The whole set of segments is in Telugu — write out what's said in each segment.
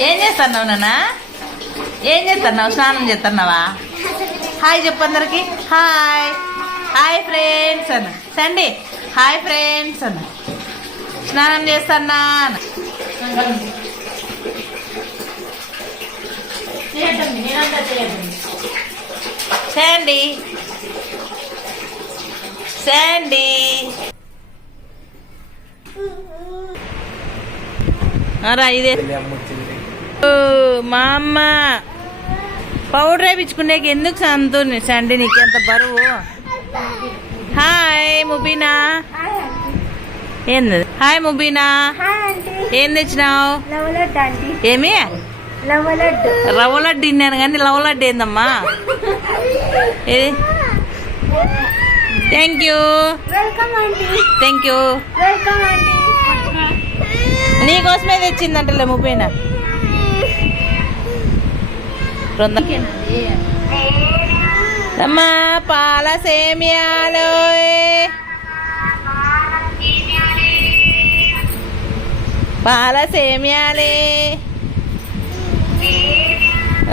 ఏం చేస్తున్నావు నానా ఏం చేస్తున్నావు? స్నానం చేస్తున్నావా? హాయ్ చెప్పు అందరికి. హాయ్. హాయ్ ఫ్రెండ్స్ అన్న. సండి. హాయ్ ఫ్రెండ్స్ అన్న. స్నానం చేస్తున్నా అన్న. శాండీ ఇదే. ఓ, మా అమ్మ. పౌడర్ వేయించుకునేకి ఎందుకు సంతోని సండి నీకు ఎంత బరువు? హాయ్ ముబీనా. ఏంది? హాయ్ ముబీనా. ఏం తెచ్చినావు? ఏమి? రవ్వ లడ్డు తిన్నాను కానీ లవ్వ లడ్డు ఏందమ్మా? ఏది? థ్యాంక్ యూ థ్యాంక్ యూ నీకోసమే తెచ్చిందంటలే బృందం అమ్మా పాల సేమియాలు పాల సేమియాలే.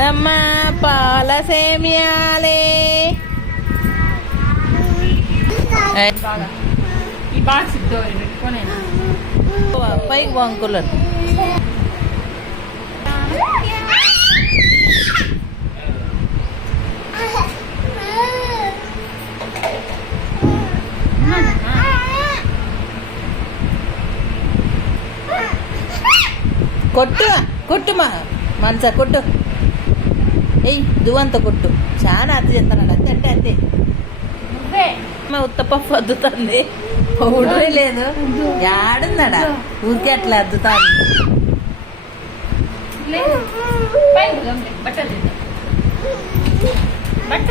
అమ్మా పాల సేమియాలే. ఈ బాక్స్ ఇద్దో పైకి వంకులు కొట్టు కొట్టు మా మనస కొట్టు. ఏయ్ దువంత కొట్టు. చాలా అర్థం చేస్తున్నాడు అంతే అంటే అంతే. నువ్వే. అమ్మ ఉత్తపప్పు అద్దుతుంది పౌడరే లేదు. ఆడున్నాడా ఊరికే అట్లా అద్దుతాడు బట్ట